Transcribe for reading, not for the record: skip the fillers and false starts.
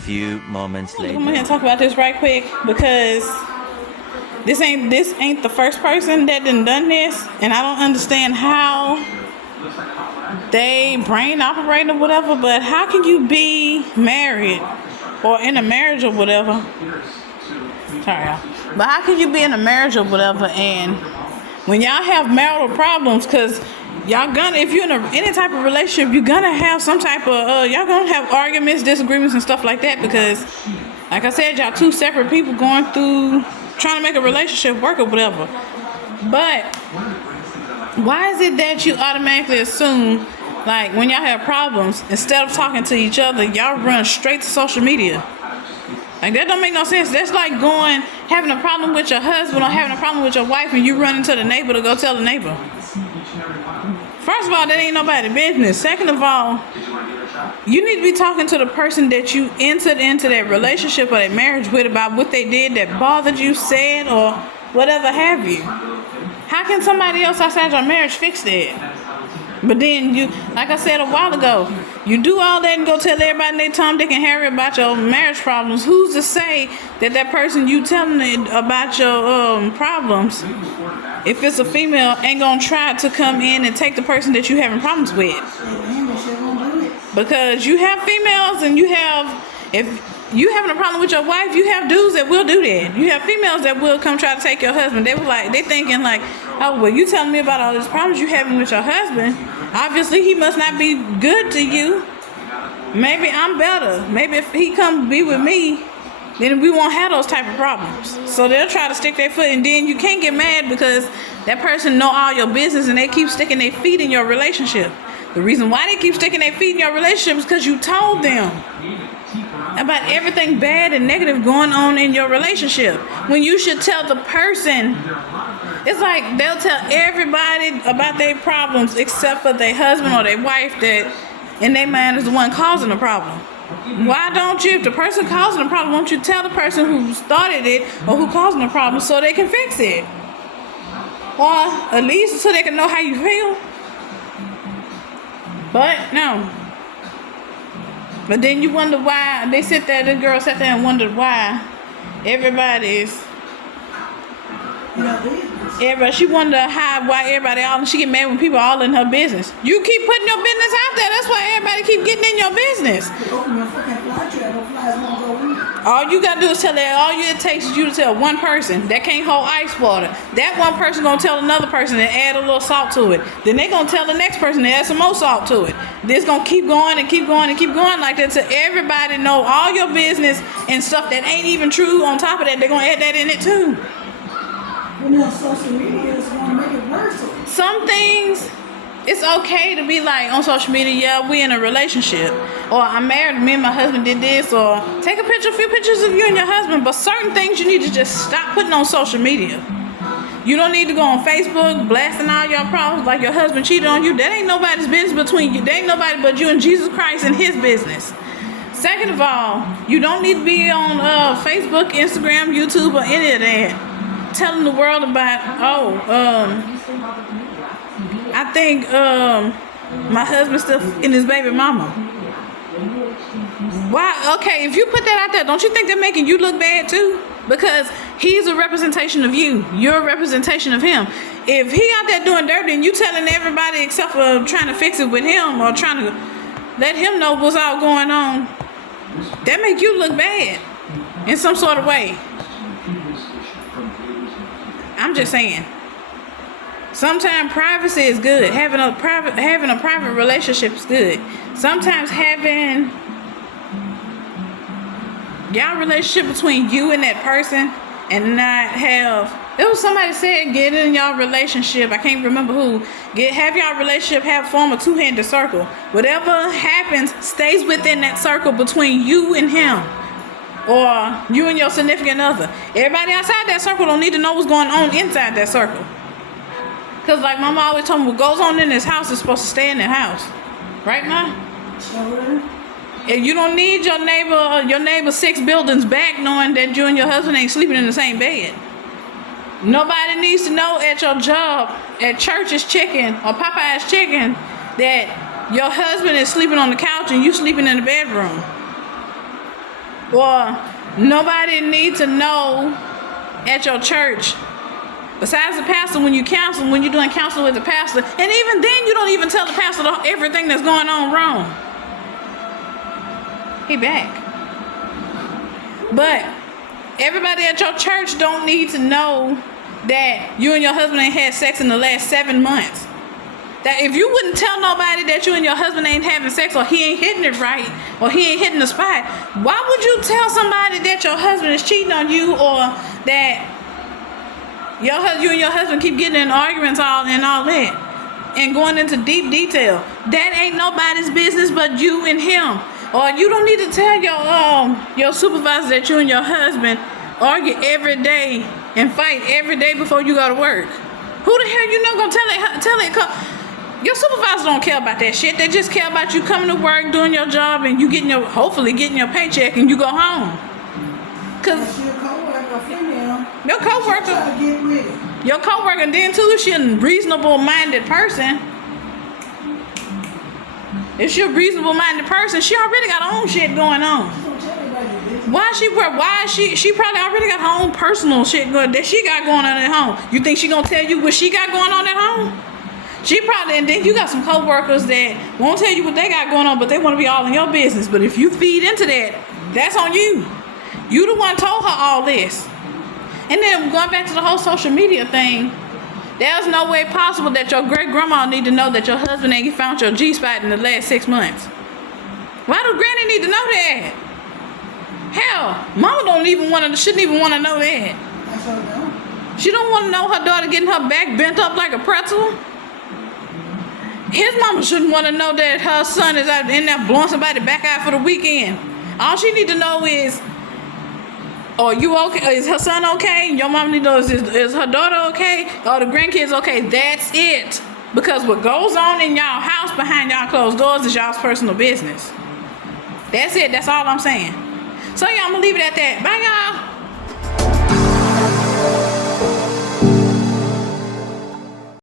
few moments I'm later. gonna talk about this right quick because this ain't the first person that done this, and I don't understand how they brain operate or whatever. But how can you be married or in a marriage or whatever? Sorry, y'all. But how can you be in a marriage or whatever, and when y'all have marital problems, because y'all gonna, if you're in any type of relationship, you're gonna have some type of y'all gonna have arguments, disagreements, and stuff like that, because like I said, y'all two separate people going through trying to make a relationship work or whatever. But why is it that you automatically assume, like, when y'all have problems, instead of talking to each other, y'all run straight to social media? Like, that don't make no sense. That's like having a problem with your husband or having a problem with your wife, and you run into the neighbor to go tell the neighbor. First of all, that ain't nobody's business. Second of all, you need to be talking to the person that you entered into that relationship or that marriage with about what they did that bothered you, said, or whatever have you. How can somebody else outside your marriage fix that? But then you, like I said a while ago, you do all that and go tell everybody they Tom, Dick, and Harry about your marriage problems. Who's to say that person you telling it about your problems, if it's a female, ain't gonna try to come in and take the person that you having problems with? Because you have females, and if you having a problem with your wife, you have dudes that will do that. You have females that will come try to take your husband. They thinking like, oh, well, you telling me about all these problems you having with your husband. Obviously, he must not be good to you. Maybe I'm better. Maybe if he come be with me, then we won't have those type of problems. So they'll try to stick their foot, and then you can't get mad because that person know all your business and they keep sticking their feet in your relationship. The reason why they keep sticking their feet in your relationship is because you told them about everything bad and negative going on in your relationship, when you should tell the person. It's like they'll tell everybody about their problems except for their husband or their wife that in their mind is the one causing the problem. Why don't you, if the person causing the problem, won't you tell the person who started it or who causing the problem so they can fix it? Or at least so they can know how you feel. But no. But then you wonder why the girl sat there and wondered why she wondered why everybody she get mad when people are all in her business. You keep putting your business out there. That's why everybody keep getting in your business. All you gotta do is tell that. All it takes is you to tell one person that can't hold ice water. That one person gonna tell another person and add a little salt to it. Then they gonna tell the next person to add some more salt to it. This gonna keep going and keep going and keep going like that till everybody know all your business and stuff that ain't even true. On top of that, they're gonna add that in it too. Social media is gonna make it worse. Some things, it's okay to be like on social media, yeah, we in a relationship, or I'm married, me and my husband did this, or take a few pictures of you and your husband. But certain things you need to just stop putting on social media. You don't need to go on Facebook blasting all your problems like your husband cheated on you. That ain't nobody's business between you. That ain't nobody but you and Jesus Christ and his business. Second of all, you don't need to be on Facebook, Instagram, YouTube, or any of that telling the world about, I think my husband's still in his baby mama. Why? Okay, if you put that out there, don't you think they're making you look bad too? Because he's a representation of you. You're a representation of him. If he out there doing dirty and you telling everybody except for trying to fix it with him or trying to let him know what's all going on, that make you look bad in some sort of way. I'm just saying. Sometimes privacy is good. Having a private relationship is good. Sometimes having y'all relationship between you and that person and not have. It was somebody said get in y'all relationship. I can't remember who. Have y'all relationship form a two-handed circle. Whatever happens stays within that circle between you and him. Or you and your significant other. Everybody outside that circle don't need to know what's going on inside that circle. Because like Mama always told me, what goes on in this house is supposed to stay in that house. Right, Mom? Sure. And you don't need your neighbor 6 buildings back knowing that you and your husband ain't sleeping in the same bed. Nobody needs to know at your job, at Church's Chicken or Popeye's Chicken, that your husband is sleeping on the couch and you sleeping in the bedroom. Or nobody needs to know at your church besides the pastor when you counsel, when you're doing counsel with the pastor. And even then, you don't even tell the pastor everything that's going on wrong. He back. But everybody at your church don't need to know that you and your husband ain't had sex in the last 7 months. That if you wouldn't tell nobody that you and your husband ain't having sex, or he ain't hitting it right, or he ain't hitting the spot, why would you tell somebody that your husband is cheating on you, or that you and your husband keep getting in arguments and all that, and going into deep detail? That ain't nobody's business but you and him. Or you don't need to tell your supervisor that you and your husband argue every day and fight every day before you go to work. Who the hell you not gonna tell it? Your supervisor don't care about that shit. They just care about you coming to work, doing your job, and you hopefully getting your paycheck, and you go home. Cause your coworker, then too, if she a reasonable-minded person, she already got her own shit going on. She probably already got her own personal shit that she got going on at home. You think she gonna tell you what she got going on at home? She probably, and then you got some coworkers that won't tell you what they got going on, but they want to be all in your business. But if you feed into that, that's on you. You the one told her all this. And then going back to the whole social media thing, there's no way possible that your great grandma need to know that your husband ain't found your G-spot in the last 6 months. Why do granny need to know that? Hell, mama shouldn't even want to know that. She don't want to know her daughter getting her back bent up like a pretzel. His mama shouldn't want to know that her son is out in there blowing somebody back out for the weekend. All she need to know is, are you okay? Is her son okay? Your mama need to know, is her daughter okay? Are the grandkids okay? That's it. Because what goes on in y'all house behind y'all closed doors is y'all's personal business. That's it. That's all I'm saying. So yeah, I'm gonna leave it at that. Bye, y'all.